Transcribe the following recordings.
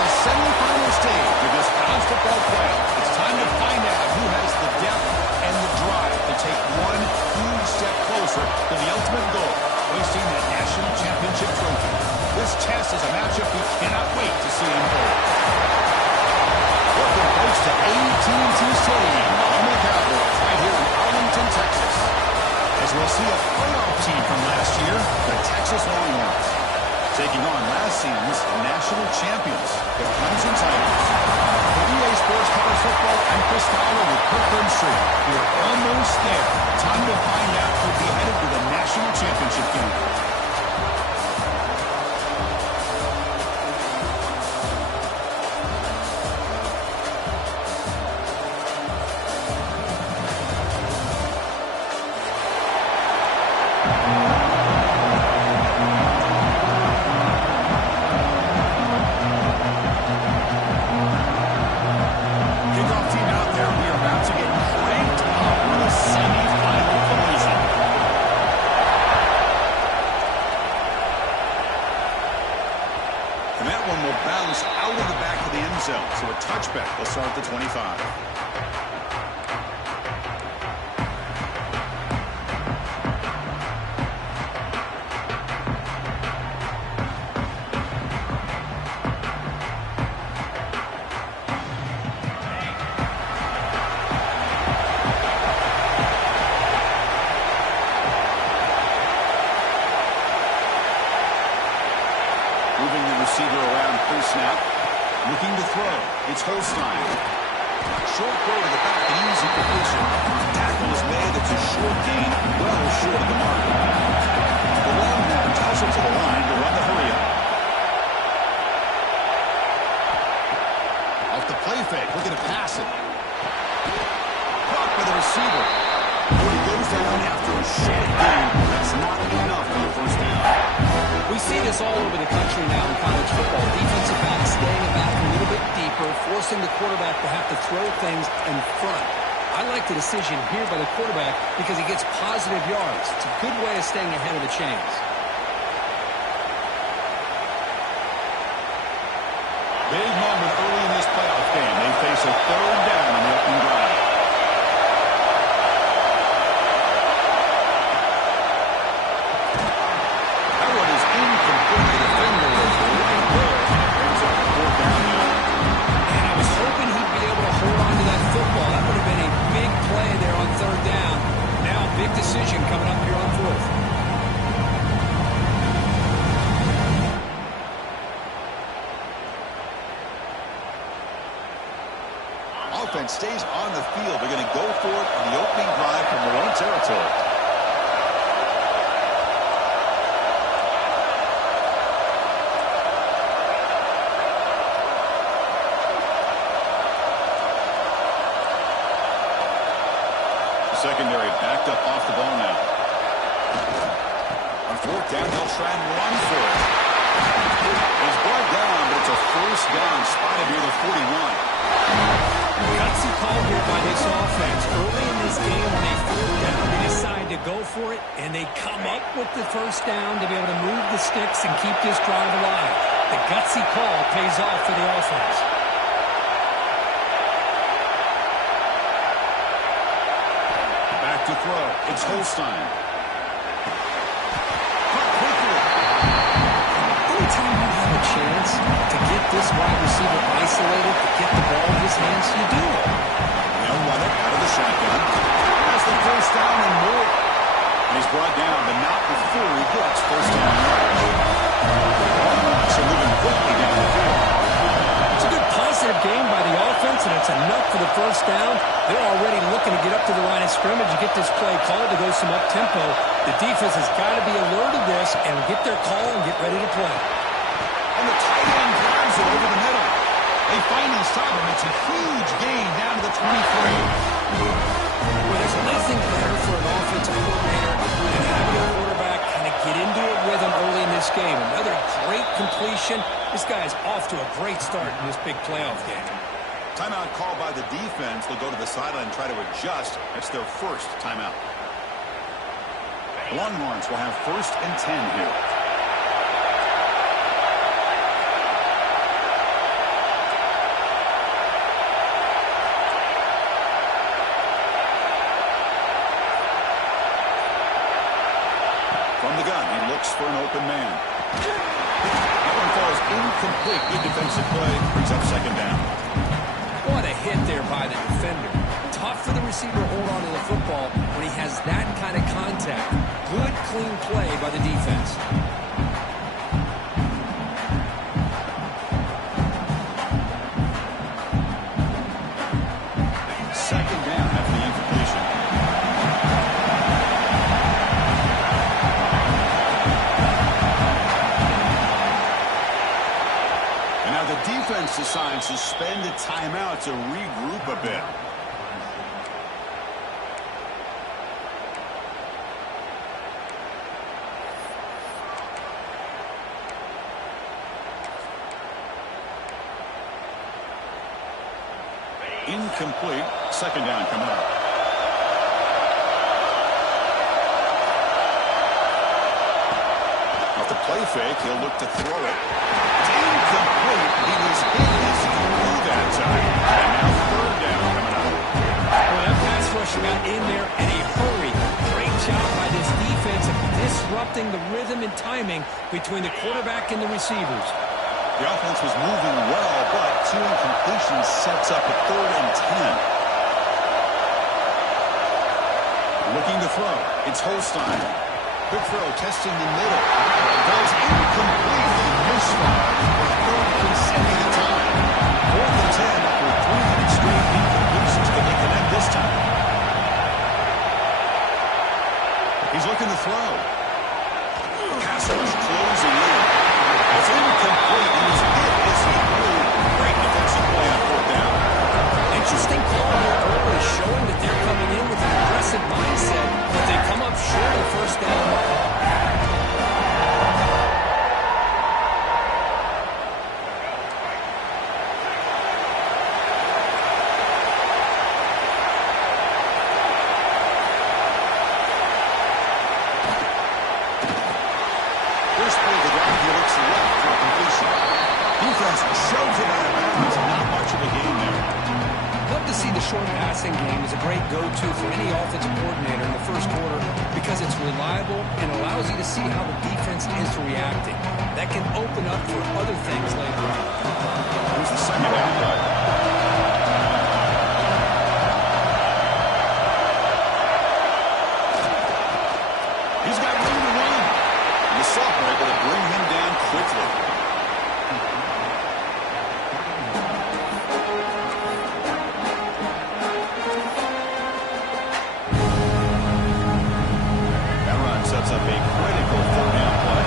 the semifinal stage of this college football playoff. It's time to find out who has the depth and the drive to take one huge step closer to the ultimate goal, hoisting that national championship trophy. This test is a matchup we cannot wait to see unfold. Welcome, folks, to AT&T Stadium, home of the Cowboys, right here in Arlington, Texas. As we'll see a playoff team from last year, the Texas Longhorns, taking on last season's national champions, the Clemson Tigers. For EA Sports College Football, I'm Chris Fowler with Kirkland Street. We're almost there. Time to find out who'll be headed to the national championship game. So a touchback will start the 25. Moving the receiver around pre-snap. Looking to throw. It's Holstein. Short throw to the back, an easy completion. Tackle is made. It's a short gain, well short of the mark. The Longhorns hustle to the line to run the hurry-up. Off the play fake, looking to pass it. Caught by the receiver. He goes down after a short gain. That's not enough for the first down. We see this all over the country now in college football. Defensive backs staying back a little bit deeper, forcing the quarterback to have to throw things in front. I like the decision here by the quarterback because he gets positive yards. It's a good way of staying ahead of the chains. Big moment early in this playoff game. They face a third down on the opening drive. Big decision coming up here on fourth. Offense stays on the field. They're going to go for it on the opening drive from their own territory. Secondary backed up off the ball now. On fourth down, they'll try and run for it. It's brought down, but it's a first down spotted near the 41. Gutsy call here by this offense. Early in this game, when they fourth down, they decide to go for it, and they come up with the first down to be able to move the sticks and keep this drive alive. The gutsy call pays off for the offense. To throw. It's Holstein. Anytime you have a chance to get this wide receiver isolated, to get the ball in his hands, you do it. They'll run it out of the shotgun. That's the first down and more. And he's brought down, but not before he gets first down yards. So moving quickly down the field. It's a good positive game by the offense, and it's enough for the first down. They're already looking to get up to the line of scrimmage and get this play called to go some up-tempo. The defense has got to be alert of this and get their call and get ready to play. And the tight end grabs it over the middle. They finally stop him. It's a huge gain down to the 23. Well, there's nothing better for an offensive coordinator than having a quarterback kind of get into a rhythm early in this game. Another great completion. This guy is off to a great start in this big playoff game. Timeout called by the defense. They'll go to the sideline and try to adjust. That's their first timeout. Longhorns will have 1st and 10 here. He looks for an open man. That one falls incomplete. Good defensive play. Brings up second down. What a hit there by the defender. Tough for the receiver to hold on to the football when he has that kind of contact. Good, clean play by the defense. Second down after the incompletion. And now the defense decides to spend a timeout to regroup a bit. Incomplete. Second down coming up. Off the play fake, he'll look to throw it. It's incomplete. He was hit as he threw that time. And now third down coming up. Well, that pass rush got in there in a hurry. Great job by this defense of disrupting the rhythm and timing between the quarterback and the receivers. The offense was moving well, but two incompletions sets up a 3rd and 10. Looking to throw. It's Holstein. Quick throw, testing the middle. Goes incomplete. They misfire for a 3rd consecutive time. 4th and 10 after 3 straight incompletions. Can they connect this time? He's looking to throw. Pass rush closing in. It's incomplete, and he's hit as he threw. Great defensive play on 4th down. Interesting call here early, showing that they're coming in with an aggressive mindset, but they come up short of the first down. First play of the drive, he looks left for completion. Defense shoves it out of bounds. Not much of a game there. Love to see the short passing game as a great go-to for any offensive coordinator in the first quarter because it's reliable and allows you to see how the defense is reacting. That can open up for other things later on. Here's the second down play. He's got room to run. The sophomore able to bring him down quickly. That run sets up a critical 4th down play.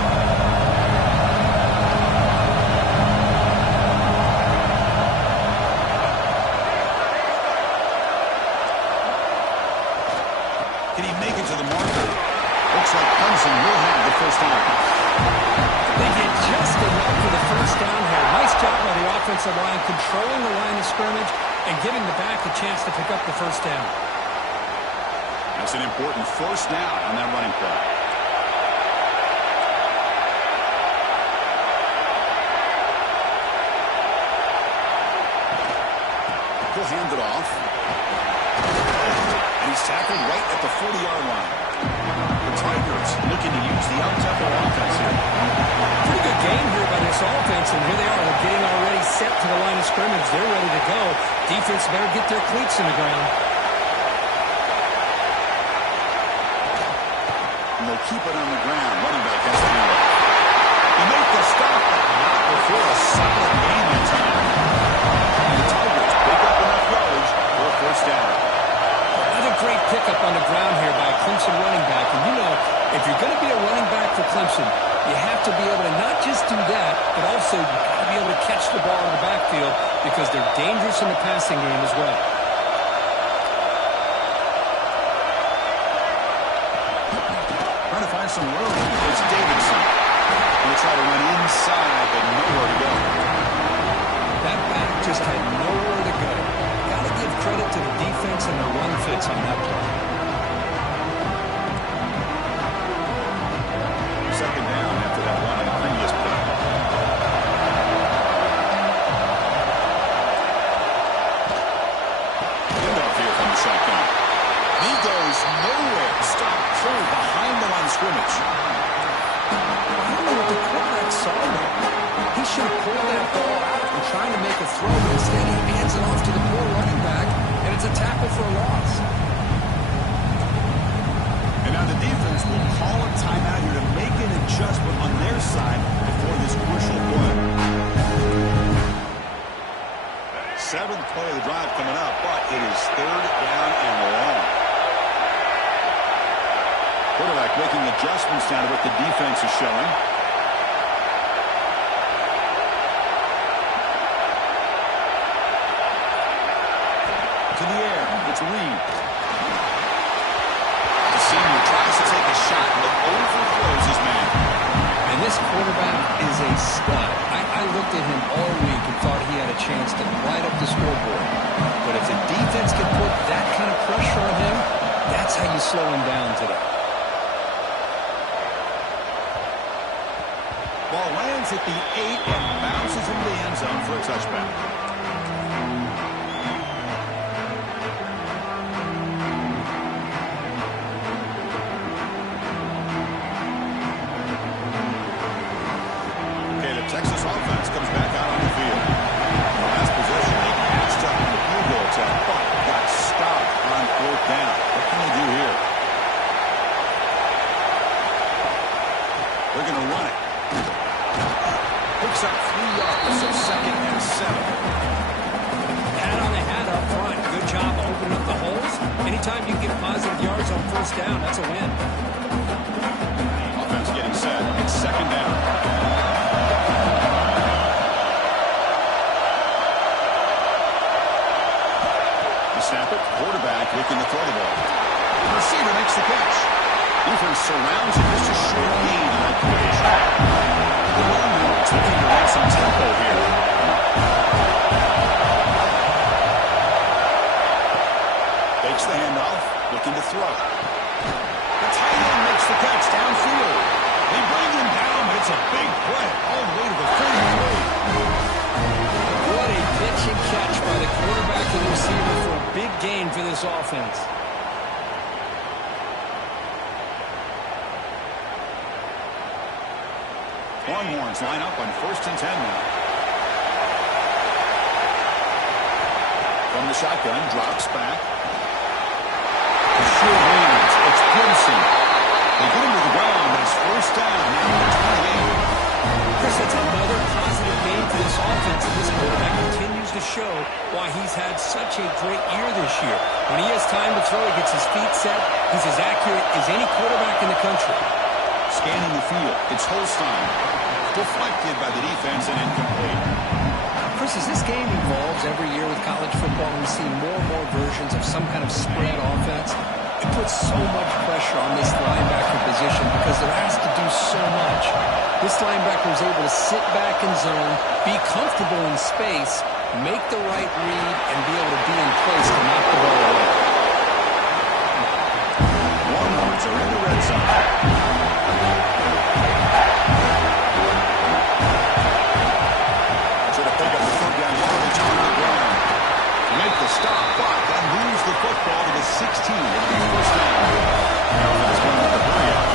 Can he make it to the marker? Looks like Clemson will have the first down. They did just enough for the first down here. Nice job by the offensive line, controlling the line of scrimmage and giving the back a chance to pick up the first down. That's an important first down on that running play. He'll hand it off. And he's tackled right at the 40-yard line. The Tigers looking to use the up-tempo offense here. Pretty good game here by this offense, and here they are. They're getting already set to the line of scrimmage. They're ready to go. Defense better get their cleats in the ground. And they'll keep it on the ground. Running back has the handle. They make the stop, but not before a solid gain in time. And the Tigers pick up enough yardage for a first down. Another great pickup on the ground here by a Clemson running back. And you know, if you're going to be a running back for Clemson, you have to be able to not just do that, but also you got to be able to catch the ball in the backfield because they're dangerous in the passing game as well. Trying to find some room. It's Davidson. Going to try to run inside, but nowhere to go. That back just had nowhere to go. Got to give credit to the defense and the run fits on that play. Second down after that run on the previous play. Handoff here from the shotgun. He goes nowhere. Stop through behind the line of scrimmage. But the quarterback saw that. He should have pulled that ball out and trying to make a throw, but instead he hands it off to the poor running back, and it's a tackle for a loss. And now the defense will call a timeout here to make an adjustment on their side before this crucial play. Seventh play of the drive coming up, but it is third down and long. Quarterback making adjustments now to what the defense is showing. To the air, it's Reed. The senior tries to take a shot, but overthrows his man. And this quarterback is a stud. I looked at him all week and thought he had a chance to light up the scoreboard. But if the defense can put that kind of pressure on him, that's how you slow him down today. Ball lands at the 8 and bounces into the end zone for a touchback. Texas offense comes back out on the field. In the last possession, they passed up on the field goal attempt, but got stopped on fourth down. What can they do here? They're going to run it. Picks up 3 yards, so second and 7. Hat on the hat up front. Good job opening up the holes. Anytime you get positive yards on first down, that's a win. Offense getting set. It's second down. Snap it. Quarterback looking to throw the ball. The receiver makes the catch. Defense surrounds him. Just a short gain in that position. The Longhorns looking to add some tempo here. Fakes the handoff. Looking to throw. The tight end makes the catch downfield. They bring him down, but it's a big play all the way to the 43. What a pitch and catch by the quarterback and the receiver for a big gain for this offense. Longhorns line up on 1st and 10 now. From the shotgun, drops back. Short range. It's Gibson. They get him to the ground, but it's first down. Now 28. Chris, that's another positive game for this offense, and this quarterback continues to show why he's had such a great year this year. When he has time to throw, he gets his feet set. He's as accurate as any quarterback in the country. Scanning the field. It's Holstein. Deflected by the defense and incomplete. Chris, as this game evolves every year with college football, we see more and more versions of some kind of spread offense. It puts so much pressure on this linebacker position because there has to do so much. This linebacker is able to sit back in zone, be comfortable in space, make the right read, and be able to be in place to knock the ball away. Longhorns are in the red zone. Make the stop, but then moves the football to the 16 and the first down. Now that's going with the hurry up.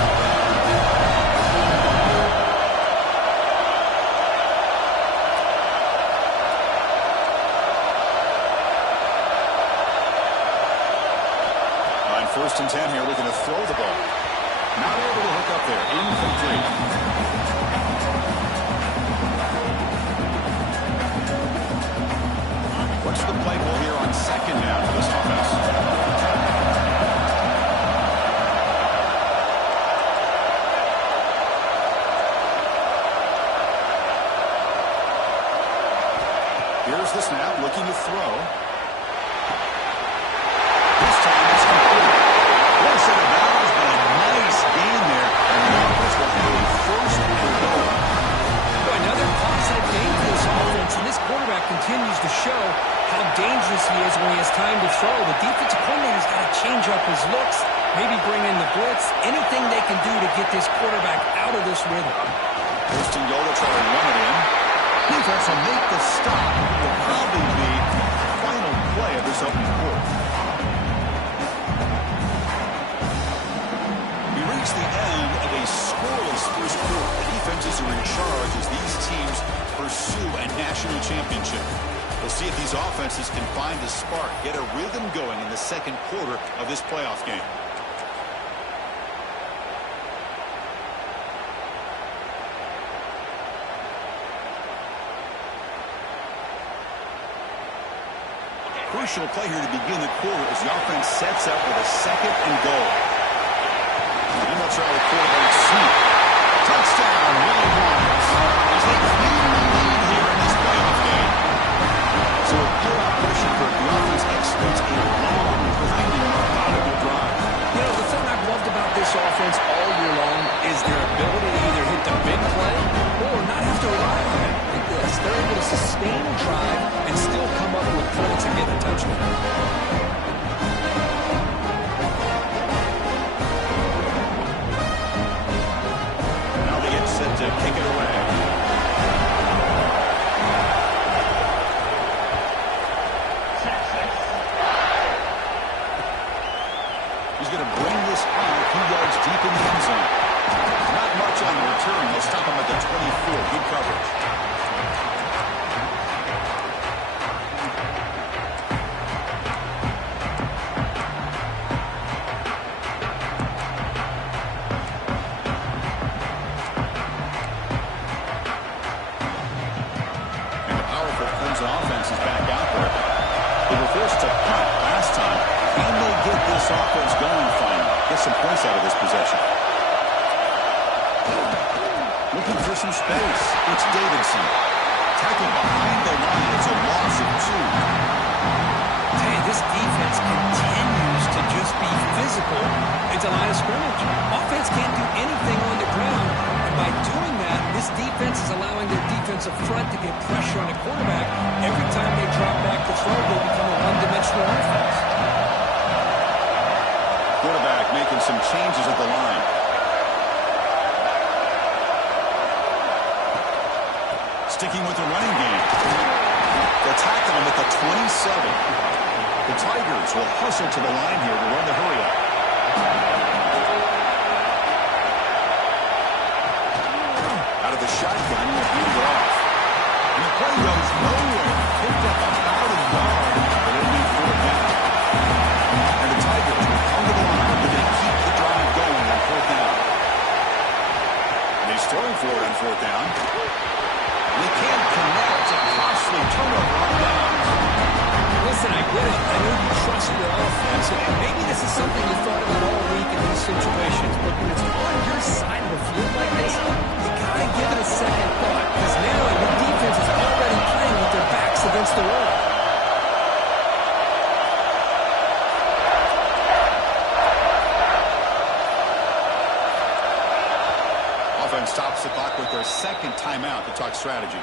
On 1st and 10 here, looking to throw the ball. Not able to hook up there. Incomplete. What's the play call here on 2nd down for this offense? Here's the snap, looking to throw. This time it's complete. One set of bounds, but a nice gain there. And the offense will have a 1st and goal. Another positive game for this offense, and this quarterback continues to show how dangerous he is when he has time to throw. The defensive coordinator's got to change up his looks, maybe bring in the blitz, anything they can do to get this quarterback out of this rhythm. First and goal to try to run it in. Defense will make the stop. Will probably be the final play of this opening quarter. We reach the end of a scoreless first quarter. The defenses are see if these offenses can find a spark, get a rhythm going in the second quarter of this playoff game. Crucial play here to begin the quarter as the offense sets up with a second and goal. And that's how the quarterback sneak. Touchdown, Willie Waters, as they clearly lead here in this playoff game. So a pure opposition for the offense executes a long, grinding, methodical drive. You know, the thing I've loved about this offense all year long is their ability to either hit the big play or not have to rely on it. Like this, they're able to sustain a drive and still come up with points and get a touchdown. To kick it away. He's going to bring this out 2 yards deep in the end zone. Not much on the return. They'll stop him at the 24. Good coverage. Offense going finally. Get some points out of this possession. Looking for some space. It's Davidson. Tackled behind the line. It's a loss of 2. Hey, this defense continues to just be physical at the line of scrimmage. Offense can't do anything on the ground. And by doing that, this defense is allowing their defensive front to get pressure on the quarterback. Every time they drop back to throw, they become a one-dimensional offense. Quarterback making some changes at the line. Sticking with the running game. They'll tackle him at the 27. The Tigers will hustle to the line here to run the hurry-up. Out of the shotgun, he'll beat it off. And the play goes nowhere. Picked up about a yard, but it'll be 4th down. And the Tigers will come to the line. They're going to keep the drive going on 4th down. And he's throwing for it on 4th down. And he can't connect. It's a costly turnover on downs. Listen, I get it. I know you trust your offense, and maybe this is something you thought about all week in these situations, but when it's on your side of the field like this, you gotta give it a second thought, because now your defense is already playing with their backs against the wall. Offense stops the clock with their second timeout to talk strategy.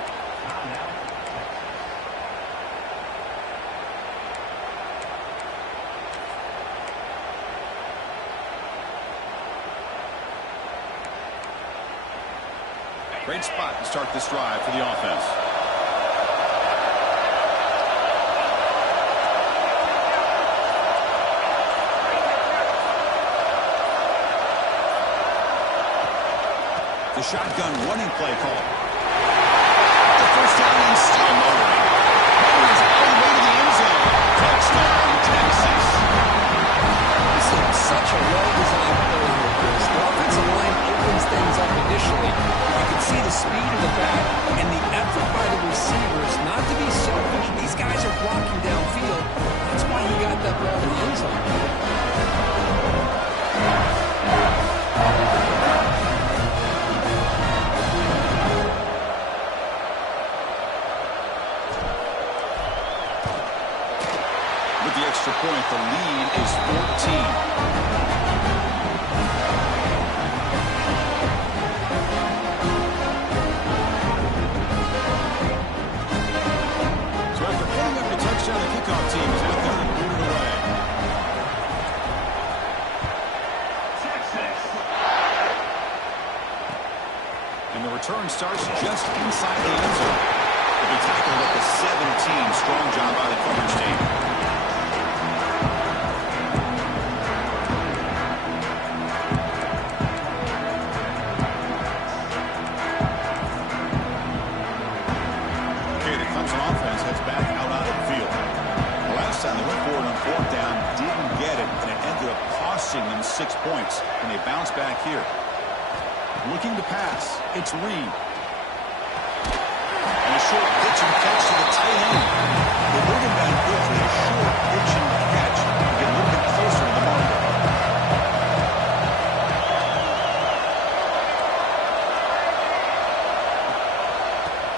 Great spot to start this drive for the offense. The shotgun running play call. The first down and still motoring. Murray's all the way to the end zone. Touchdown, Texas. This is such a well-designed play here, Chris. The offensive line opens things up initially. You can see the speed of the back and the effort by the receivers not to be selfish. These guys are blocking downfield. That's why he got that ball in the end zone. With the extra point, the lead is 14. Touchdown, the kickoff team is out there and booted away. And the return starts just inside the end zone. They'll be tackled at the 17. Strong job by the coverage team. Okay, the Clemson offense heads back out on back here. Looking to pass. It's Reed. And a short pitch and catch to the tight end. They bring him down quickly. A short pitch and catch to get a little bit closer to the marker.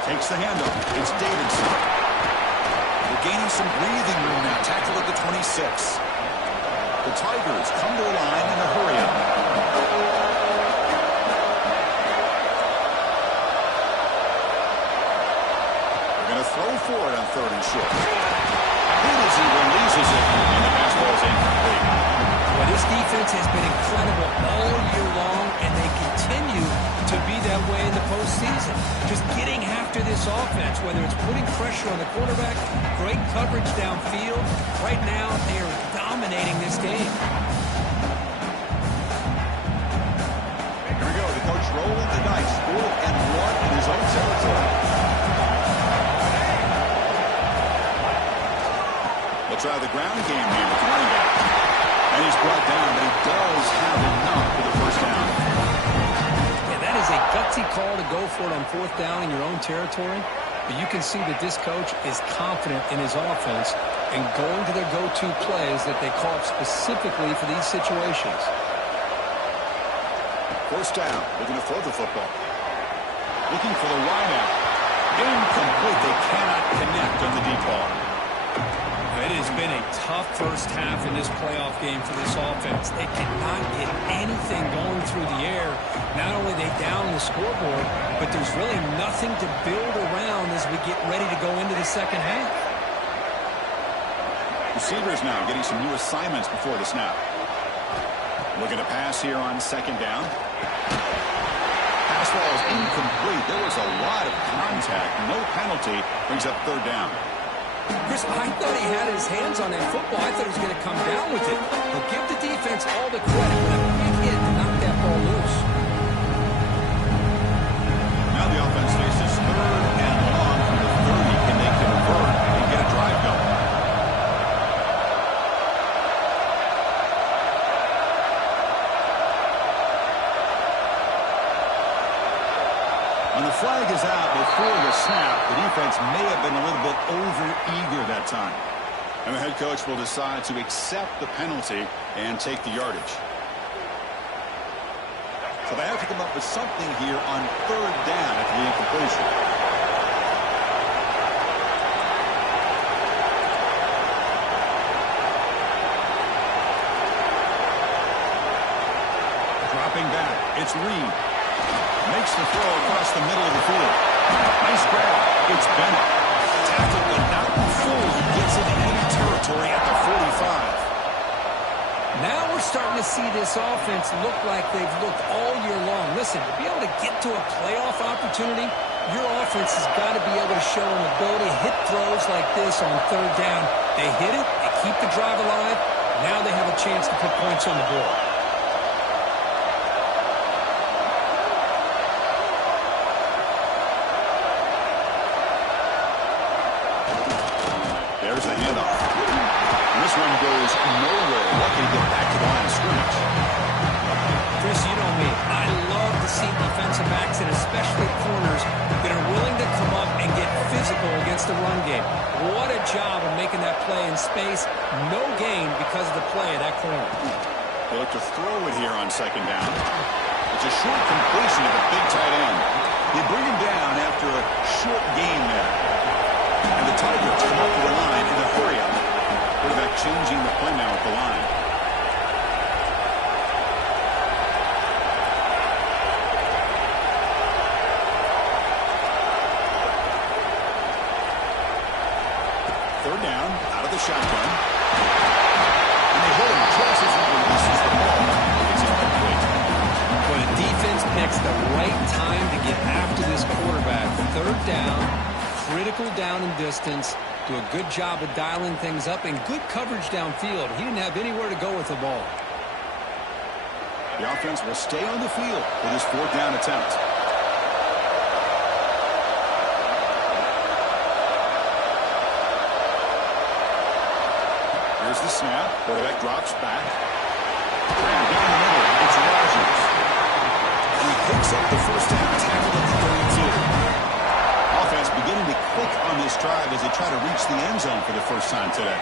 Takes the handoff. It's Davidson. They're gaining some breathing room now. Tackle at the 26. The Tigers come to the line in a hurry-up. They're going to throw for it on 3rd and short. Good as he releases it, and the pass ball is incomplete. Well, this defense has been incredible all year long, and they continue to be that way in the postseason. Just getting after this offense, whether it's putting pressure on the quarterback, great coverage downfield. Right now, they are dominating this game. Here we go. The coach rolling the dice. 4th and 1 in his own territory. They'll try the ground game here with the running back. And he's brought down, but he does have enough for the first down. Yeah, that is a gutsy call to go for it on 4th down in your own territory. But you can see that this coach is confident in his offense and going to their go-to plays that they call up specifically for these situations. 1st down. Looking to throw the football. Looking for the wide out. Incomplete. They cannot connect on the deep ball. It has been a tough first half in this playoff game for this offense. They cannot get anything going through the air. Not only are they down the scoreboard, but there's really nothing to build around as we get ready to go into the second half. Receivers now getting some new assignments before the snap. Looking to pass here on 2nd down. Pass ball is incomplete. There was a lot of contact. No penalty. Brings up 3rd down. Chris, I thought he had his hands on that football. I thought he was going to come down with it. But give the defense all the credit for a big hit to knock that ball loose. Now the offense faces 3rd and long from the 30. Can they convert and get a drive going? When the flag is out before the snap, the defense may have been a little bit over-eager that time. And the head coach will decide to accept the penalty and take the yardage. So they have to come up with something here on 3rd down after the incompletion. Dropping back, it's Reed. Makes the throw across the middle of the field. Nice grab. It's Bennett. Tackled but not before he gets into enemy territory at the 45. Now we're starting to see this offense look like they've looked all year long. Listen, to be able to get to a playoff opportunity, your offense has got to be able to show an ability to hit throws like this on 3rd down. They hit it, they keep the drive alive. Now they have a chance to put points on the board. There's the handoff. And this one goes nowhere. Lucky to get back to the line of scrimmage. Chris, you know me. I love to see defensive backs and especially corners that are willing to come up and get physical against the run game. What a job of making that play in space. No gain because of the play of that corner. They look to throw it here on 2nd down. It's a short completion to the big tight end. They bring him down after a short gain there. And the Tigers come up to the line in a hurry-up. Quarterback changing the play now at the line. Third down, out of the shotgun. And they hit him just as he releases the ball. It's incomplete. When a defense picks the right time to get after this quarterback, 3rd down, critical down and distance, do a good job of dialing things up, and good coverage downfield. He didn't have anywhere to go with the ball. The offense will stay on the field with his 4th down attempt. Here's the snap. Quarterback drops back. And down the middle, it's Rodgers. The first down tackled at the 32. Offense beginning to click on this drive as they try to reach the end zone for the first time today.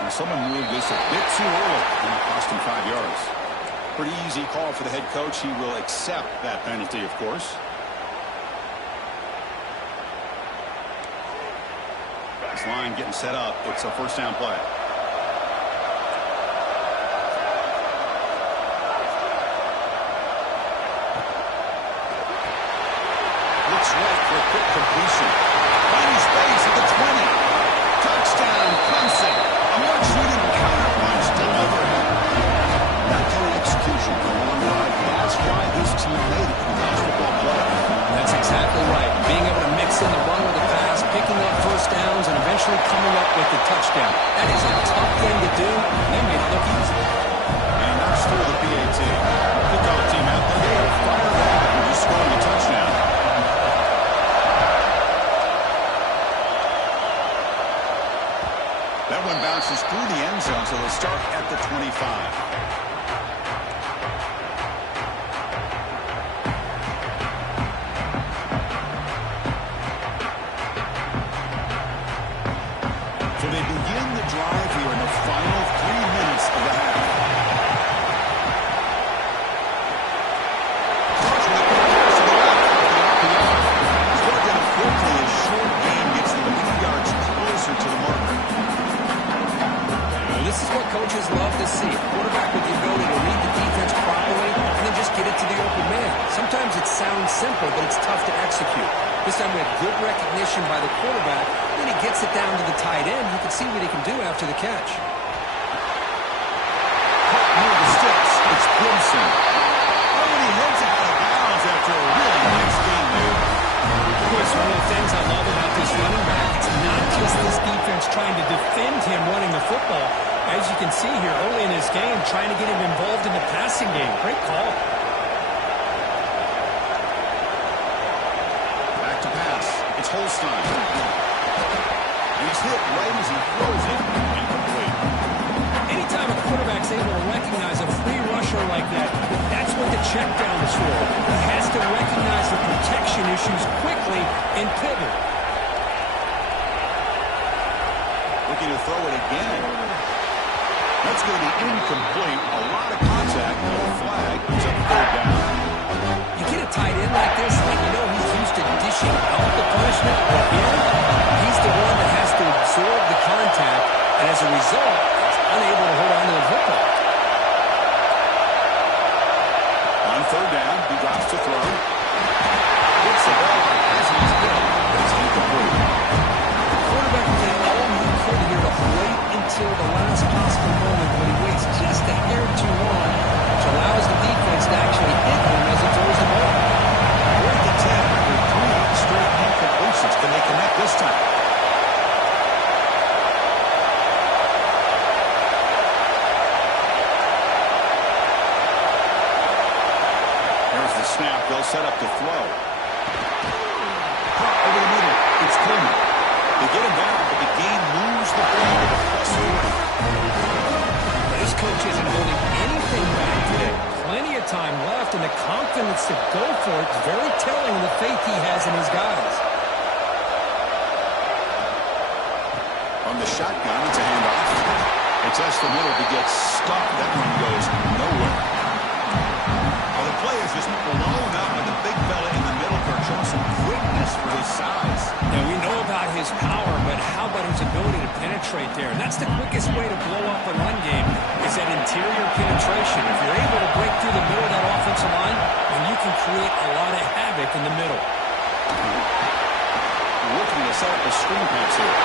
And someone moved this a bit too early, and it cost him 5 yards. Pretty easy call for the head coach. He will accept that penalty, of course. This line getting set up. It's a first down play. Looks right for a quick completion. Finding space at the 20. Touchdown, Clemson. A march-shooting counter-punch delivered. That kind of execution for a long drive. That's why this team made it in college football play. That's exactly right. Being able to mix in the run with the pass, picking up first downs, and eventually coming up with the touchdown. That is a tough thing to do. They made it look easy. And that's through the PAT. Kickoff team out there. They are fired up and just scoring a touchdown. That one bounces through the end zone, so they'll start at the 25. So they begin the drive here in the final 3 minutes of the half. Charge with a quick pass to the left off the RPO. He's brought down quickly as short gain gets them a few yards closer to the marker. Well, this is what coaches love to see. A quarterback with the ability to read the defense properly and then just get it to the open man. Sometimes it sounds simple, but it's tough to execute. This time we have good recognition by the quarterback. Then he gets it down to the tight end. You can see what he can do after the catch. Near the sticks, it's Clemson. Oh, and he heads out of bounds after a really nice game move. Chris, one of the things I love about this running back, it's not just this defense trying to defend him running the football. As you can see here early in this game, trying to get him involved in the passing game. Great call. It's Holstein. And he's hit right as he throws it. Incomplete. Anytime a quarterback's able to recognize a free rusher like that, that's what the check down is for. He has to recognize the protection issues quickly and pivot. Looking to throw it again. That's going to be incomplete. A lot of contact. No flag. It's a third down. You get a tight end like this, and you know he's used to dishing out the punishment, but here, he's the one that has to absorb the contact, and as a result, he's unable to hold on to the football. On third down, he drops to throw. Hits the ball as he's hit. It's incomplete. The quarterback did all he could here to wait until the last possible moment when he waits just a hair too long, which allows the defense to actually hit him as he throws the ball. We're at the 10 with 3 straight incompletions. Can they connect this time? There's the snap. They'll set up to throw. Over the middle. It's Coleman. They get him down, but the game moves the ball to the +40. This coach isn't holding anything back today. Plenty of time left, and the confidence to go for it is very telling of the faith he has in his guys. On the shotgun, it's a handoff. They test the middle to get stuck. That one goes nowhere. Well, the play is just blown up by the big fella in the middle for showing some quickness for his size. And we know about his power, but how about his ability to penetrate there? And that's the quickest way to blow up a run game is that interior penetration. If you're able to break through the middle of that offensive line, then you can create a lot of havoc in the middle. Looking to set up a screen pass here.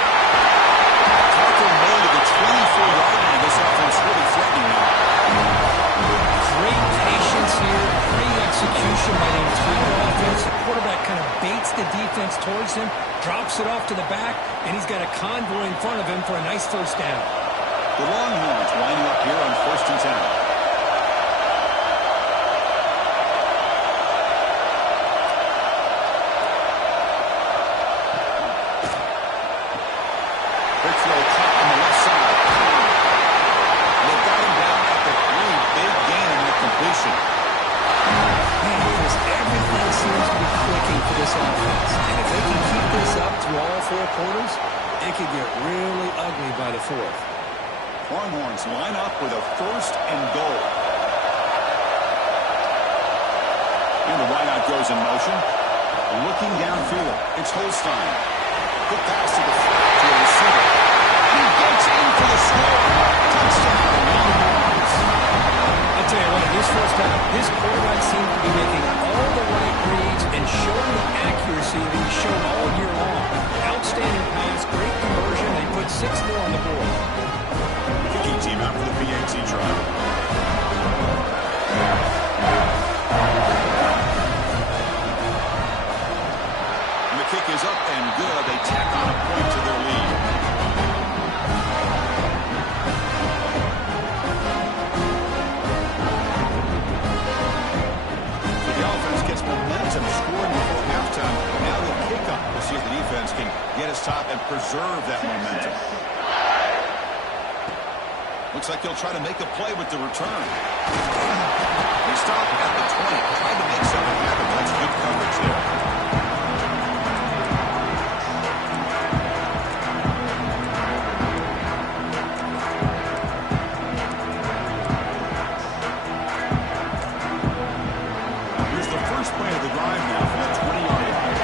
Tucker made to the 24-yard line. This offense really threatening now. Great patience here, great execution by the entire offense. The quarterback kind of baits the defense towards him, drops it off to the back, and he's got a convoy in front of him for a nice first down. The Longhorns winding up here on 1st and 10. working for this offense. And if they can keep this up through all four quarters, it could get really ugly by the fourth. Longhorns line up with a 1st and goal. And the wideout goes in motion. Looking downfield, it's Holstein. Good pass to the flat to a receiver. He gets in for the score. Touchdown, Longhorns. I'll tell you what, in this first half, this quarterback seemed to be making all the right reads and showing the accuracy that he's shown all year long. Outstanding pass, great conversion. They put 6 more on the board. Kicking team out for the PAT drive. And the kick is up and good. They tack on a point to their lead. So the offense gets momentum scoring before halftime. Now the kickoff. We'll see if the defense can get his top and preserve that momentum. Looks like he'll try to make a play with the return. They stop at the 20, trying to make something happen. That's good coverage there. Here's the first play of the drive now from that 20-yard line.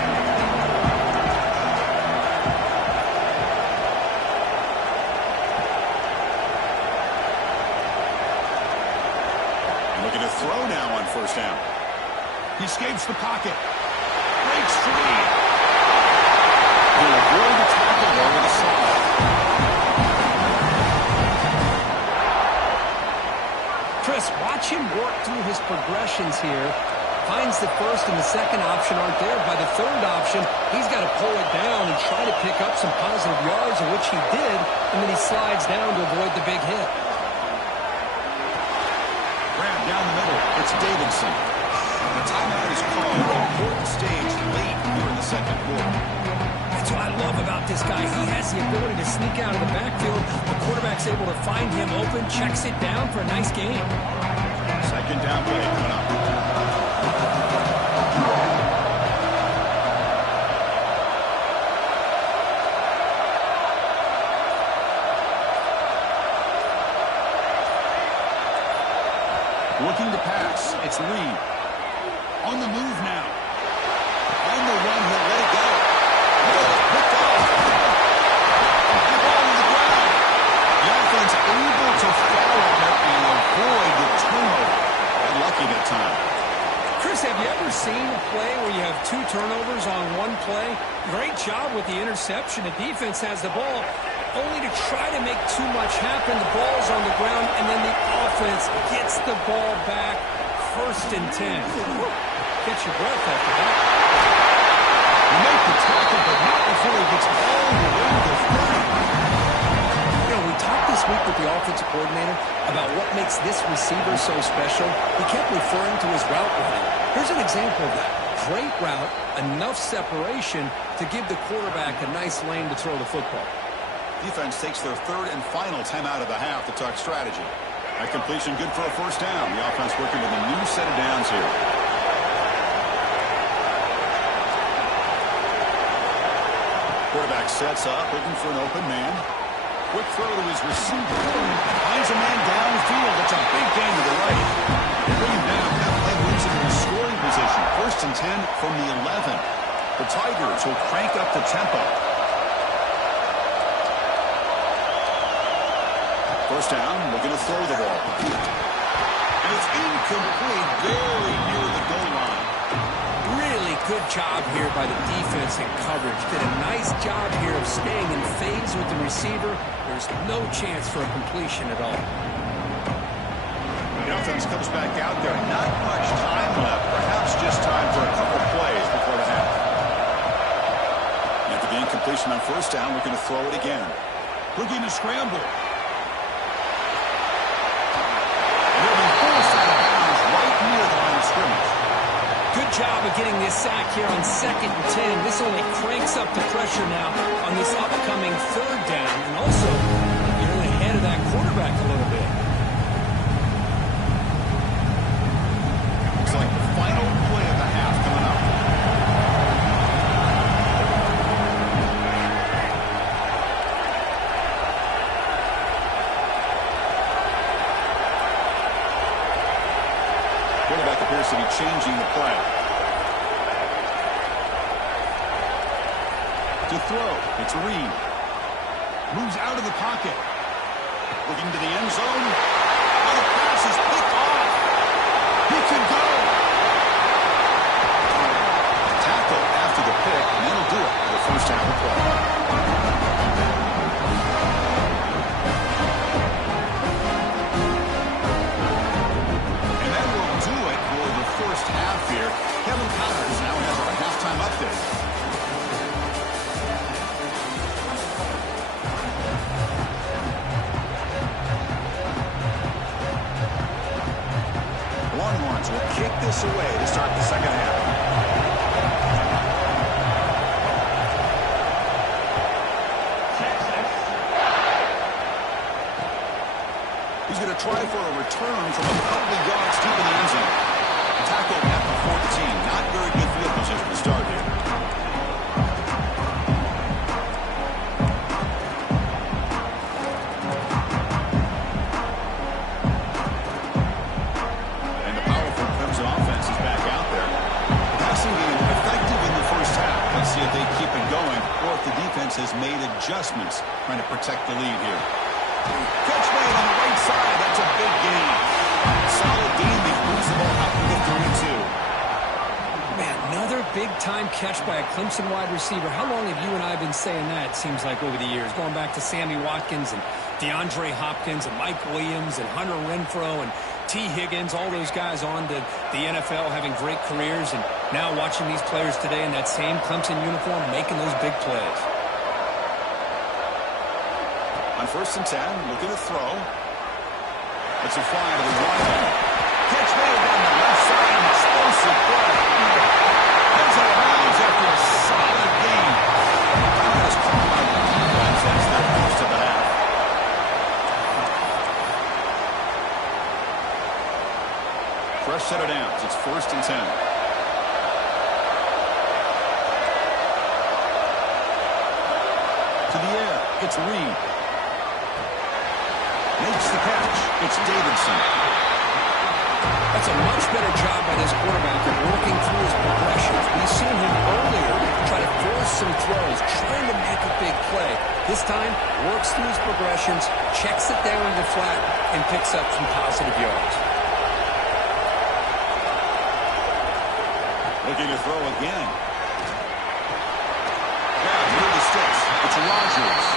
Looking to throw now on 1st down. He escapes the pocket. Breaks free. He'll avoid the tackle over the side. Chris, watch him work through his progressions here. Finds the first and the second option aren't there. By the third option, he's got to pull it down and try to pick up some positive yards, in which he did, and then he slides down to avoid the big hit. Grab down the middle. It's Davidson. The timeout is called at an important stage late here in the second quarter. That's what I love about this guy. He has the ability to sneak out of the backfield. The quarterback's able to find him open, checks it down for a nice gain. Second down play coming up. Looking to pass. It's Reed. On the move now. On the run, he'll let it go. Picked off. The ball on the ground. The offense able to follow it and avoid the turnover. And lucky that time. Chris, have you ever seen a play where you have 2 turnovers on one play? Great job with the interception. The defense has the ball, only to try to make too much happen. The ball's on the ground, and then the offense gets the ball back. 1st and 10. Catch your breath after that. You make the tackle, but not before he gets all the way to the 30. You know, we talked this week with the offensive coordinator about what makes this receiver so special. He kept referring to his route running. Here's an example of that. Great route, enough separation to give the quarterback a nice lane to throw the football. Defense takes their 3rd and final timeout of the half to talk strategy. That completion good for a 1st down. The offense working with a new set of downs here. Quarterback sets up, looking for an open man. Quick throw to his receiver. Finds a man downfield. That's a big gain to the right. They bring him down. That play moves him in scoring position. 1st and 10 from the 11. The Tigers will crank up the tempo. 1st down, looking to throw the ball. And it's incomplete, very near the goal line. Really good job here by the defense and coverage. Did a nice job here of staying in phase with the receiver. There's no chance for a completion at all. The offense comes back out there. Not much time left. Perhaps just time for a couple plays before the half. After the incompletion on 1st down, looking to throw it again. Looking to scramble. Good job of getting this sack here on 2nd and 10. This only cranks up the pressure now on this upcoming 3rd down. And also, you're ahead of that quarterback a little bit. Looks like the final play of the half coming up. quarterback appears to be changing the play. To throw, it's Reed. Moves out of the pocket. Looking to the end zone. Oh, the pass is picked off. He could go. Tackle after the pick, and that'll do it for the first half of play. And that will do it for the first half here. Kevin Connors now has our halftime update. Longhorns will kick this away to start the second half. He's going to try for a return from a couple of yards deep in the end zone. Tackle at the 14. Not very good field position to start here. And the powerful Clemson offense is back out there. Passing game effective in the first half. Let's see if they keep it going or if the defense has made adjustments trying to protect the lead here. Catch made on the right side. That's a big gain. Solid gain. They moves the ball out to the 32. Man, another big-time catch by a Clemson wide receiver. How long have you and I been saying that, it seems like, over the years? Going back to Sammy Watkins and DeAndre Hopkins and Mike Williams and Hunter Renfrow and T. Higgins, all those guys on to the NFL having great careers. And now watching these players today in that same Clemson uniform making those big plays. On 1st and 10, looking to throw. It's a fly to the right. Catch made down the left side. An explosive play. Heads out of bounds after a solid gain. That is called by the defense as they're close to the half. Fresh set of downs. It's 1st and 10. To the air. It's Reed. Makes the catch. It's Davidson. That's a much better job by this quarterback of working through his progressions. We've seen him earlier try to force some throws, trying to make a big play. This time, works through his progressions, checks it down in the flat, and picks up some positive yards. Looking to throw again. Grab near the sticks. It's Rodgers.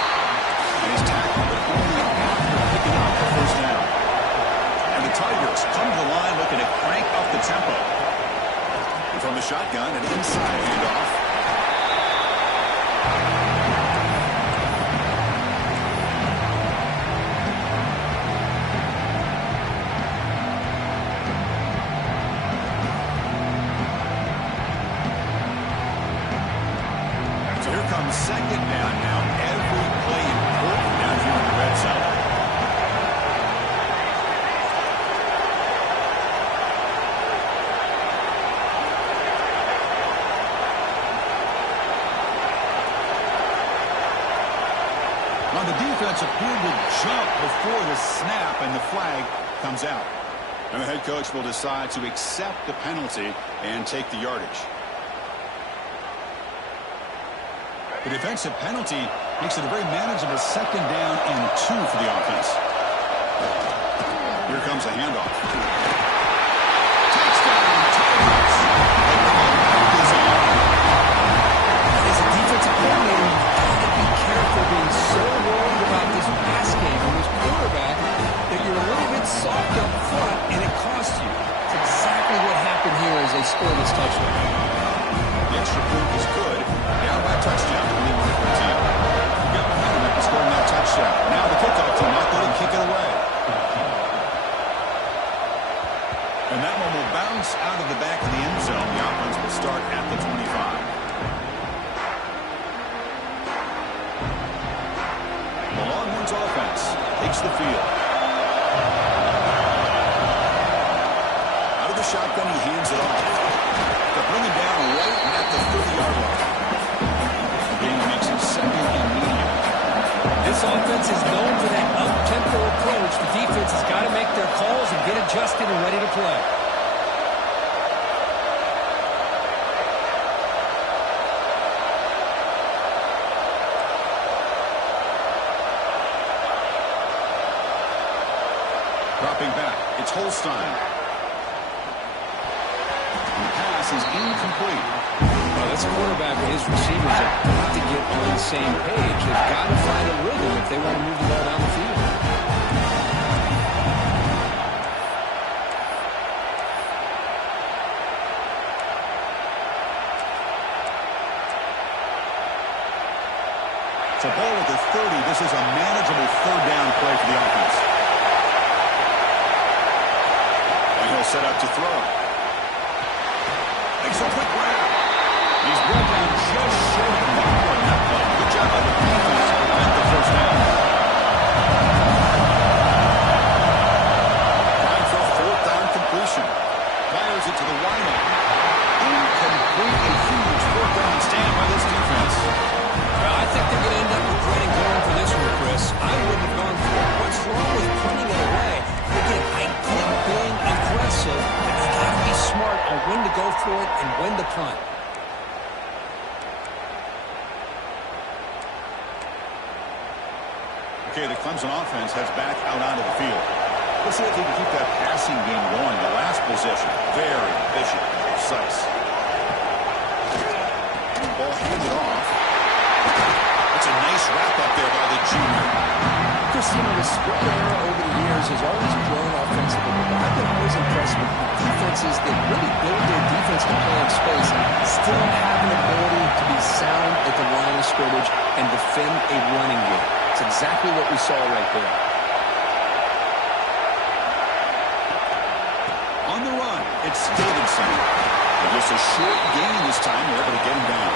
And he's tackled, but only after picking up the first down. And the Tigers come to the line looking to crank up the tempo. And from the shotgun, an inside handoff. So here comes second down now. Every play important down here in the red zone. Now the defense appeared to jump before the snap, and the flag comes out. And the head coach will decide to accept the penalty and take the yardage. The defensive penalty makes it a very manageable second down and 2 for the offense. Here comes a handoff. Touchdown, Tigers. Is on. As a defensive coordinator, you've got to be careful being so worried about this pass game and this quarterback that you're a little bit soft up front, and it costs you. It's exactly what happened here as they score this touchdown. The extra point is good. Down by a touchdown to lead 1-14. Got behind him after scoring that touchdown. Now the kickoff team not going to kick it away. And that one will bounce out of the back of the end zone. The offense will start at the 25. The Longhorns offense takes the field. Out of the shotgun, he hands it off. To bring him down right at the 30-yard line. Gain makes it second and medium. This offense is known for that up-tempo approach. The defense has got to make their calls and get adjusted and ready to play. Holstein. The pass is incomplete. Well, this quarterback and his receivers have got to get on the same page. They've got to find a rhythm if they want to move the ball down the field. It's a ball at the 30. This is a manageable third down play for the offense. And he'll set up to throw. Makes a quick grab. He's brought down just short of the on that play. Good job by the defense to prevent the first down. Trying for a fourth down completion. Fires it to the wideout. Incomplete. A huge fourth down stand by this defense. Well, I think they're going to end up regretting going for this one, Chris. I wouldn't have gone for it. What's wrong with punting it away? Again, I get being aggressive, but you got to be smart on when to go for it and when to punt. Okay, the Clemson offense heads back out onto the field. Let's see if they can keep that passing game going. The last possession, very efficient, precise. Ball handed off. It's a nice wrap up there by the junior. Christina, the spread era over the years has always grown offensively, but I've been always impressed with the defenses that really build their defense to play in space, still have an ability to be sound at the line of scrimmage and defend a running game. It's exactly what we saw right there. On the run, it's Davidson. But just a short gain this time. They're able to get him down.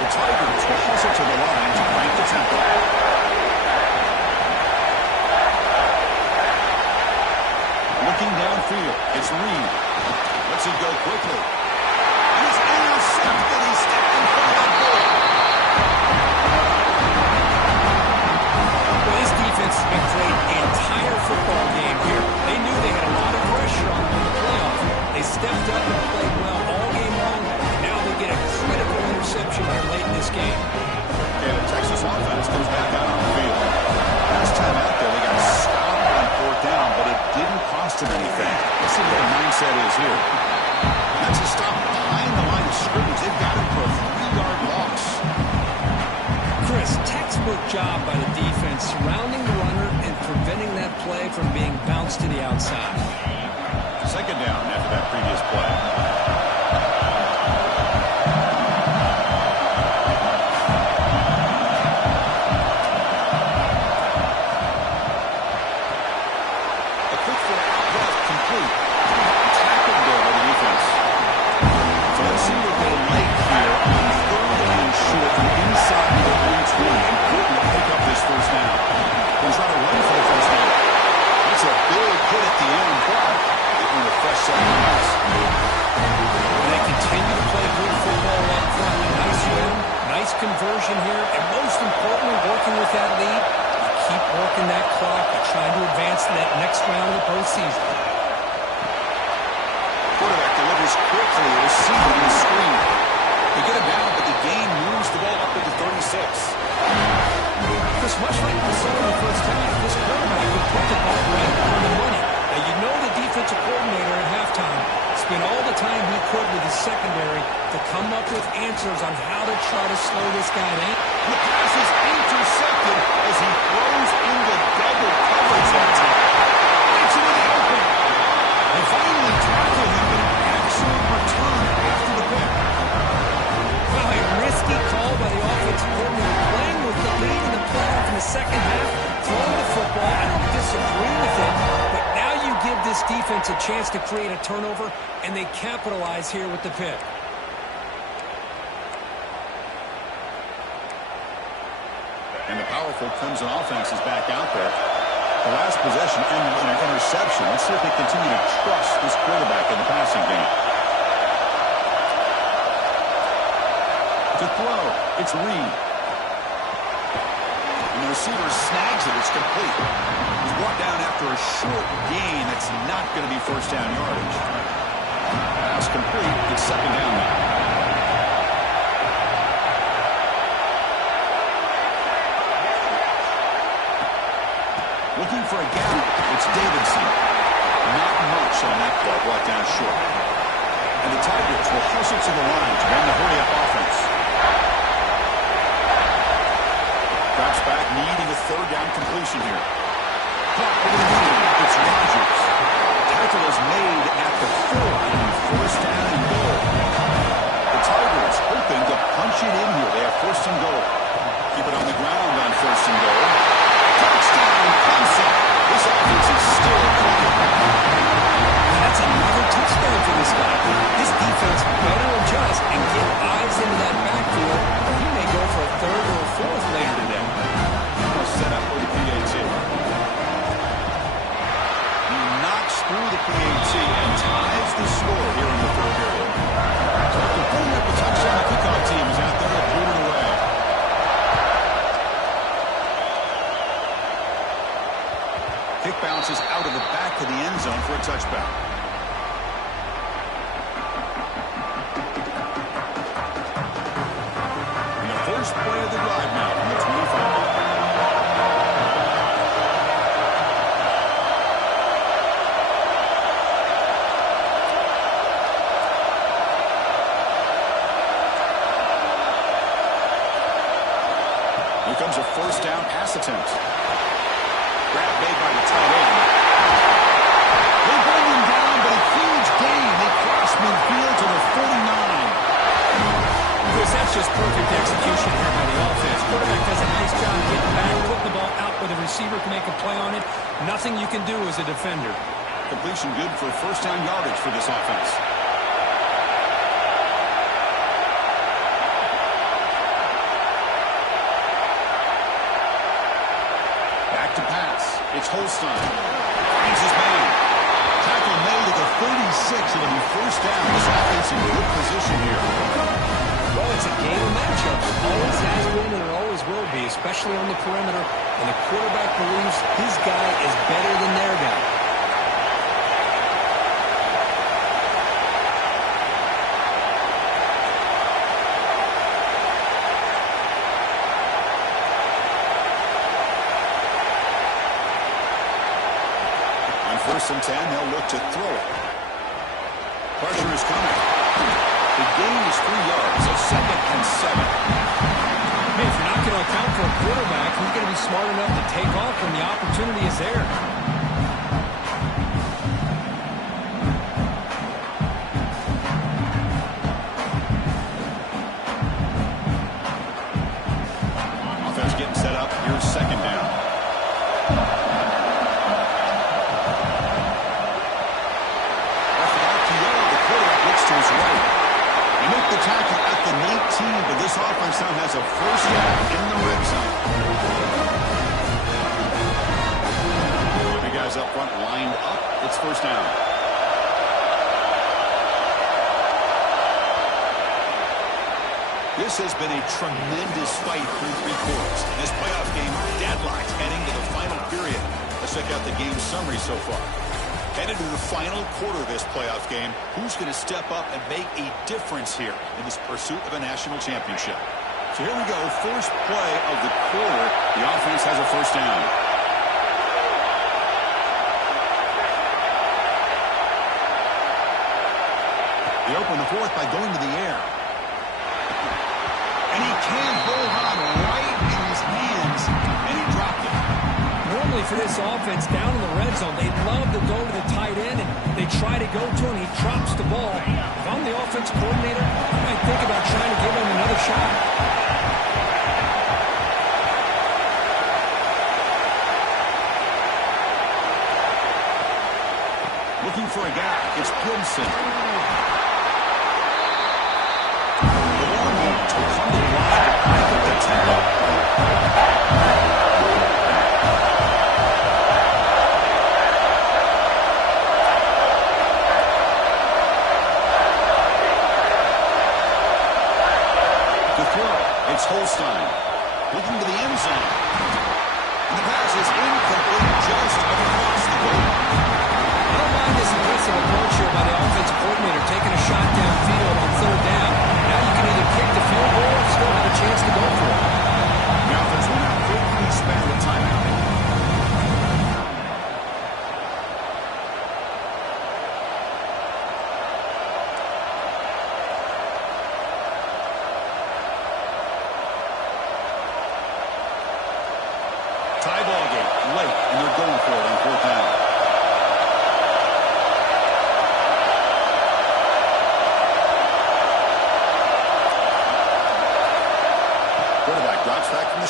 The Tigers will hustle to the line to crank the tempo. Looking downfield, it's Reed. Lets it go quickly. And it's intercepted. He stepped in front of that ball. Well, this defense has been great the entire football game here. They knew they had a lot of pressure on them in the playoff. They stepped up and played well all game long. Now they get a critical interception here late in this game. And the Texas offense comes back out on the field. Last time out there, they got stopped on fourth down, but it didn't cost them anything. Let's see what the mindset is here. That's a stop behind the line of scrimmage. They've got him for a 3-yard loss. Chris, textbook job by the defense surrounding the runner and preventing that play from being bounced to the outside. Second down after that previous play. A quick throw out left, complete. Tackled there by the defense. So let's see what they late here on third and short from inside the 120. Important to pick up this first down. They'll try to run for the first down. That's a big hit at the end, but a fresh set of pass. They continue to play good football up front. Nice win, nice conversion here, and most importantly, working with that lead, you keep working that clock and trying to advance to that next round of the postseason. Quarterback delivers quickly, a receiver on the screen. They get it down, but the game moves the ball up to the 36. Chris, much like we saw in the first half, this quarterback would put the ball right on the money. Now, you know the defensive coordinator at halftime spent all the time he could with his secondary to come up with answers on how to try to slow this guy down. The pass is intercepted as he throws into double coverage that time. Gets him in the open. They finally tackle him, but an excellent return after the pick. Well, a risky call by the offensive coordinator, playing with the lead in the playoff in the second half, throwing the football. I don't disagree with it, but now you give this defense a chance to create a turnover, and they capitalize here with the pick. And the powerful Clemson offense is back out there. The last possession ended in an interception. Let's see if they continue to trust this quarterback in the passing game. To throw, it's Reed. And the receiver snags it. It's complete. He's brought down after a short gain. That's not going to be first down yardage. Pass complete. It's second down now. Looking for a gap. It's Davidson. brought down short. And the Tigers will hustle to the line to run the hurry-up offense. Drops back, needing a third down completion here. Caught over the middle. It's Rodgers. Tackle is made at the 4 and first down and goal. The Tigers hoping to punch it in here. They have first and goal. Keep it on the ground on first and goal. Touchdown, Clemson. This offense is still clicking. That's another touchdown for this guy. This defense better adjust and get eyes into that backfield, or he may go for a third or a fourth later today. Set up for the PAT. He knocks through the PAT and ties the score here in the third period. So after putting up a touchdown, the kickoff team is out there to put it away. Kick bounces out of the back of the end zone for a touchback. And the first play of the drive now from the 25. Here comes a first down pass attempt. Grab made by the tight end. They bring him down, but a huge gain. They cross midfield to the 49. Chris, that's just perfect execution here by the offense. Quarterback does a nice job getting back, putting the ball out where the receiver can make a play on it. Nothing you can do as a defender. Completion good for first down yardage for this offense. To pass. It's Holstein. Finds his man. Tackle made at the 36. It'll be first down. This offense in good position here. Well, it's a game of matchups. Always has been and it always will be, especially on the perimeter. And the quarterback believes his guy is better than their guy. First and 10, they'll look to throw it. Pressure is coming. The gain is 3 yards, so 2nd and 7. Hey, if you're not going to account for a quarterback, he's going to be smart enough to take off when the opportunity is there. Offense getting set up. Here's second down. To his right. He made the tackle at the 19, but this offense now has a first down in the red zone. The guys up front lined up. It's first down. This has been a tremendous fight through 3 quarters. This playoff game deadlocked heading to the final period. Let's check out the game summary so far. Headed to the final quarter of this playoff game, who's going to step up and make a difference here in this pursuit of a national championship? So here we go, first play of the quarter. The offense has a first down. They open the fourth by going to the air. And he can't hold on right in his hands, and he dropped it. Normally for this offense down in the red zone, they'd love to go to the tight end, and they try to go to him. He drops the ball. If I'm the offense coordinator, I might think about trying to give him another shot. Looking for a gap. It's Gibson. The long ball to come to the line to break up the tempo. It's Holstein looking to the end zone. And the pass is incomplete just across the goal. I don't mind this aggressive approach here by the offensive coordinator, taking a shot downfield on third down. Now you can either kick the field goal or still have a chance to go for it. The offense will now quickly spend the timeout.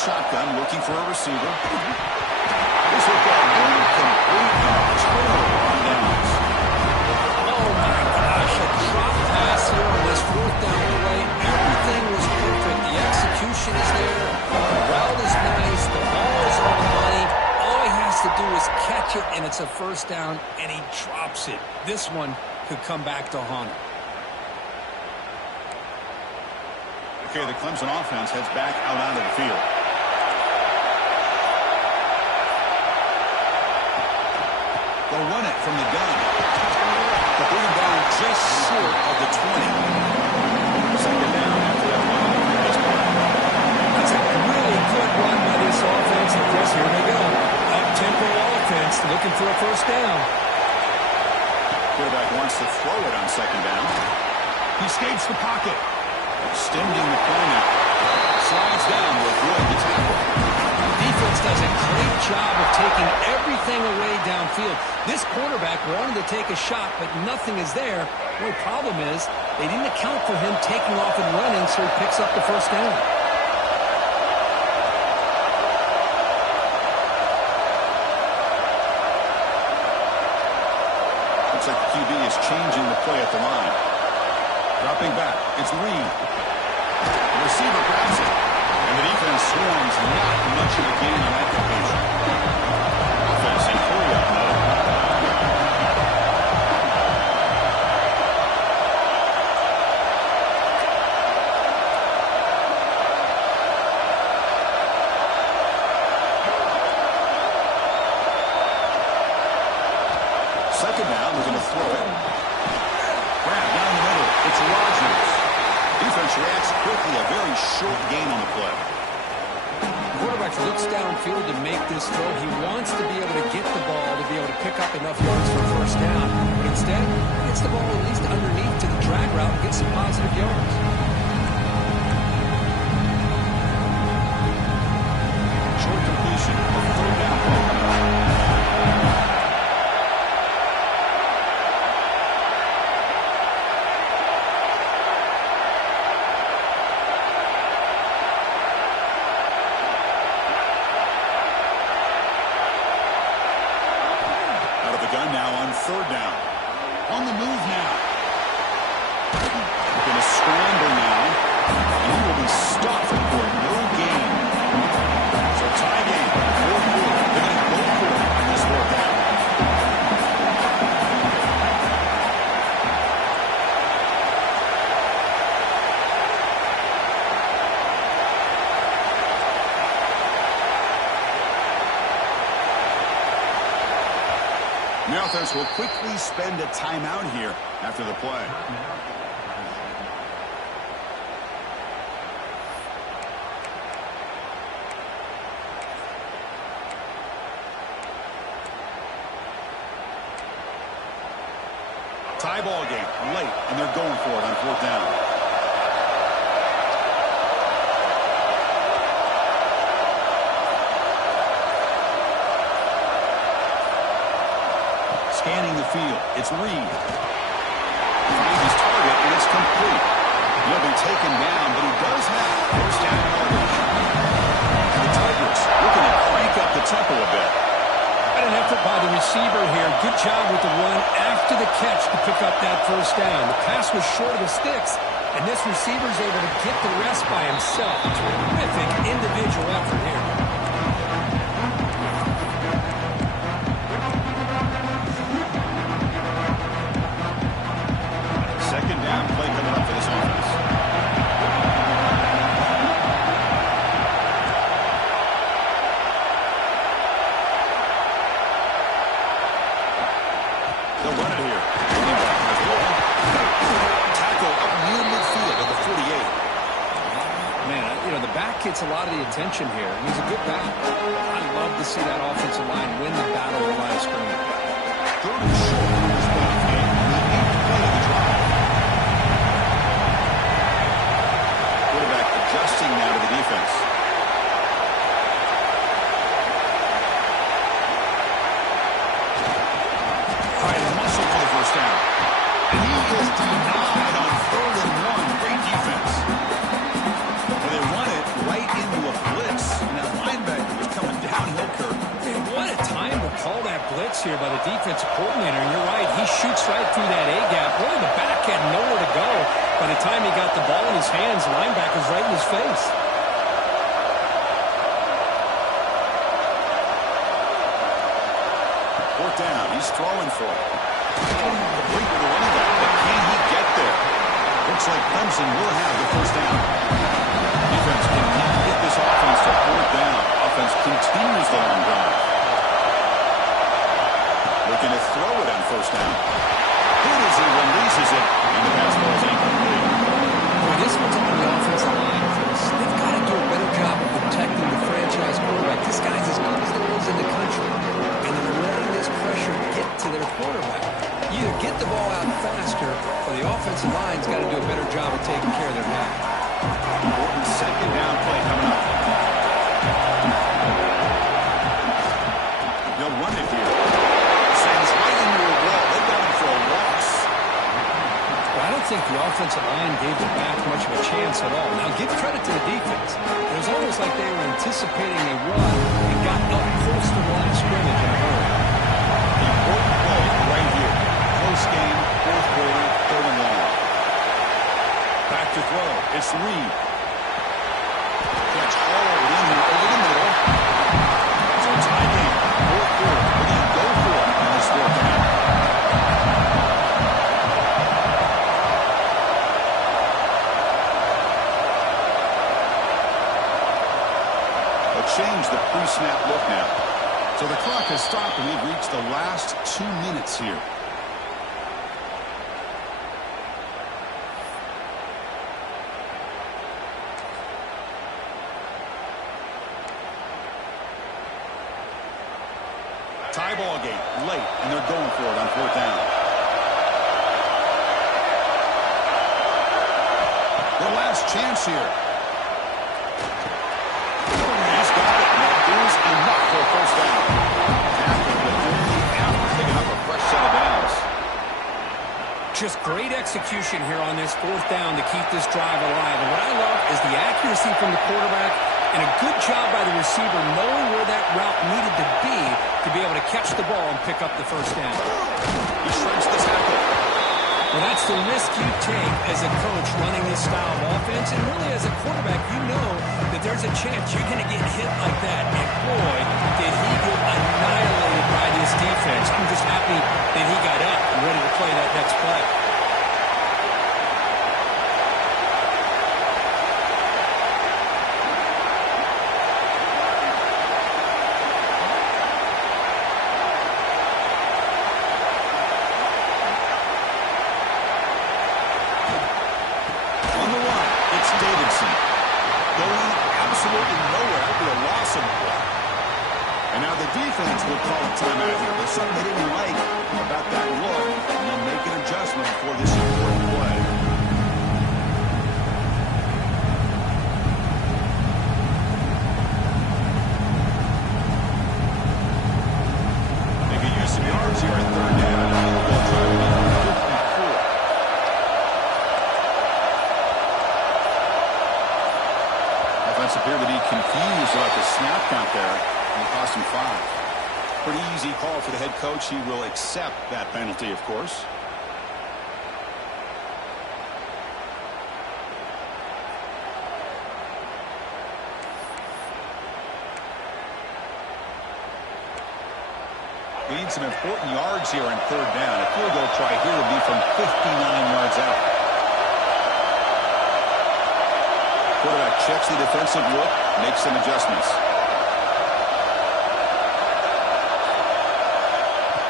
shotgun, looking for a receiver. This will go incomplete and turnover on downs. Oh, my gosh, a drop pass here on this fourth down play. Everything was perfect. The execution is there. The route is nice. The ball is on the money. All he has to do is catch it, and it's a first down, and he drops it. This one could come back to haunt him. Okay, the Clemson offense heads back out onto the field. They'll run it from the gun. But bring him down just short of the 20. Second down after that run. That's a really good run by this offense. Of course, here they go. Up-tempo offense looking for a first down. Quarterback wants to throw it on second down. He escapes the pocket. Extending the play now. Slides down to avoid the tackle. Defense does a great job of taking everything away downfield. This quarterback wanted to take a shot, but nothing is there. The only problem is they didn't account for him taking off and running, so he picks up the first down. Looks like the QB is changing the play at the line. Dropping back. It's Reed. The receiver grabs it. And the defense swarms. Not much of a gain on that completion. Offense in hurry-up mode. Second down, they're going to throw it. Grab down the middle. It's Rodgers. Defense reacts quickly. A very short gain on the play. The quarterback looks downfield to make this throw. He wants to be able to get the ball to be able to pick up enough yards for first down. But instead, he gets the ball at least underneath to the drag route and gets some positive yards. Short completion. A third down play. Third down. On the move now. They're going to scramble now. And he will be stuffed for no gain. So tie game. Fourth quarter. They're going to go for it on this fourth down. The offense will quickly spend a timeout here after the play. Tie ball game late, and they're going for it on fourth down. Scanning the field. It's Reed. Finds his target, and it's complete. He'll be taken down, but he does have first down yardage. The Tigers looking to crank up the tempo a bit. Got an effort by the receiver here. Good job with the run after the catch to pick up that first down. The pass was short of the sticks, and this receiver's able to get the rest by himself. Terrific individual effort here. Second down play coming up for this offense. They'll run it here. Running back has the ball. Tackle up near midfield at the 48. Man, the back gets a lot of the attention here. He's a good back. I love to see that offensive line win the battle of the line of scrimmage. Third and short in this ball game. The 8th play of the drive. Quarterback adjusting now to the defense. All right, muscle for the first down. And he is denied on 3rd and 1. Great defense. Well, they run it right into a blitz. Now here by the defensive coordinator. And you're right, he shoots right through that A-gap. Really, the back had nowhere to go. By the time he got the ball in his hands, linebacker's right in his face. Fourth down, he's throwing for it. Complete with the running back, but can he get there? Looks like Clemson will have the first down. Defense cannot get this offense to fourth down. Offense continues the long drive. Looking to throw it on first down. Good as he releases it, and the pass ball is incomplete. Well, this one's on the offensive line, Chris. They've got to do a better job of protecting the franchise quarterback. This guy's as good as there is in the country, and they're letting this pressure get to their quarterback. You either get the ball out faster, or the offensive line's got to do a better job of taking care of their guy. Important second down play coming up. They'll run it here. Sends right into a wall. They got him for a loss. Well, I don't think the offensive line gave the back much of a chance at all. Now, give credit to the defense. It was almost like they were anticipating a run and got up close to the line of scrimmage in a hurry. Important play right here. Close game, fourth quarter, third and long. Back to throw. It's Reed. Gets hauled in over the middle. So tie game, fourth quarter. We're going to go for it on this fourth down. They'll change the pre-snap look now. So the clock has stopped, and we've reached the last 2 minutes here. Tie ball game late, and they're going for it on fourth down. Their last chance here. He's got it, and that is enough for a first down. Tackled, but only after picking up a fresh set of downs. Just great execution here on this fourth down to keep this drive alive. And what I love is the accuracy from the quarterback and a good job by the receiver knowing where that route needed to be able to catch the ball and pick up the first down. He shrinks the tackle. Well, that's the risk you take as a coach running this style of offense. And really, as a quarterback, you know that there's a chance you're going to get hit like that. And boy, did he get annihilated by this defense. I'm just happy that he got up and ready to play that next play. Absolutely nowhere after a loss of play. And now the defense will call a timeout here. There's something they didn't like about that look, and they'll make an adjustment for this important play. They can use some yards here at third down. They'll try to make it 54. Offense appeared to be confused about the snap count there, and it cost him 5. Pretty easy call for the head coach. He will accept that penalty, of course. We need some important yards here on third down. A field goal try here would be from 59 yards out. Quarterback checks the defensive look, makes some adjustments.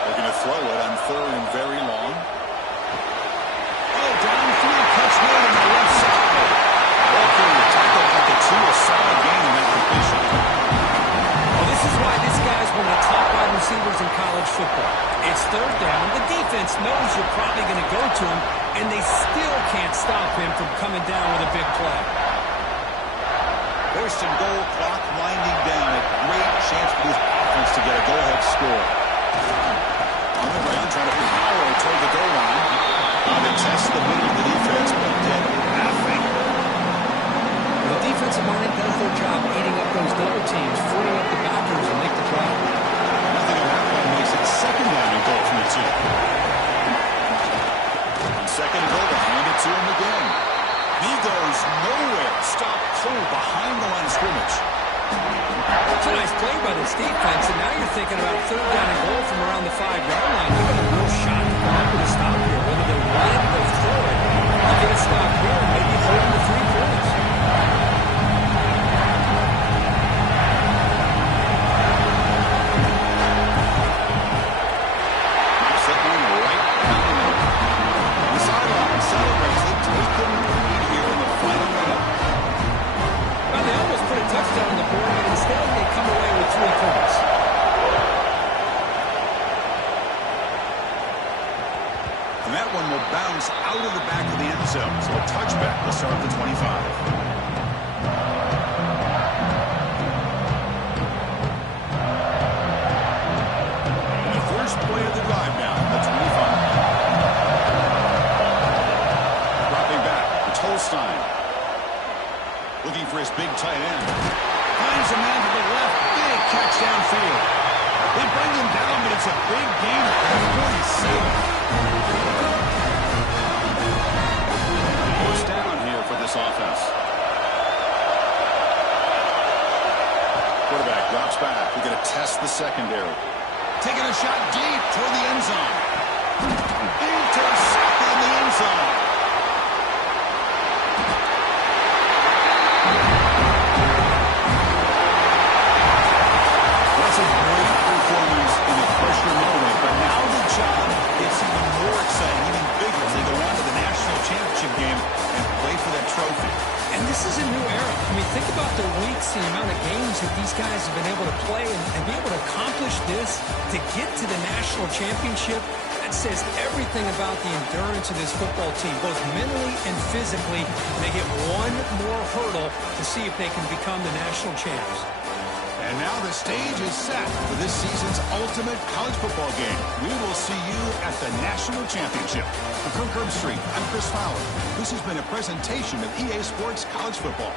Looking to throw it on third and very long. Oh, down 3, cuts right on the left side. Walker tackled at the 2, a solid gain in that completion. Well, this is why this guy's one of the top wide receivers in college football. It's third down. The defense knows you're probably going to go to him, and they still can't stop him from coming down with a big play. First and goal, clock winding down. A great chance for this offense to get a go-ahead score. On the ground, trying to power toward the goal line. They test the middle of the defense, but get nothing. The defensive line does their job eating up those double teams, freeing up the backers and make the play. Nothing on that one makes it second That's a nice play by this defense, and now you're thinking about third down and goal from around the 5-yard line. You've got a real shot to come up with a stop here, whether they run it or throw it. You get a stop here and maybe hold them to 3 points. Touchdown on the board, and instead they come away with 3 points. And that one will bounce out of the back of the end zone, so a touchback will start at the 25. And the first play of the drive now, the 25. Dropping back, it's Holstein. Looking for his big tight end. Finds a man to the left. Big catch downfield. They bring him down, but it's a big gain before he's safe. First down here for this offense. Quarterback drops back. We're going to test the secondary. Taking a shot deep toward the end zone. Intercepted in the end zone. And this is a new era. I mean, think about the weeks, the amount of games that these guys have been able to play and be able to accomplish this to get to the national championship. That says everything about the endurance of this football team, both mentally and physically. And they get one more hurdle to see if they can become the national champs. And now the stage is set for this season's ultimate college football game. We will see you at the National Championship. For Kirk Herbstreit, I'm Chris Fowler. This has been a presentation of EA Sports College Football.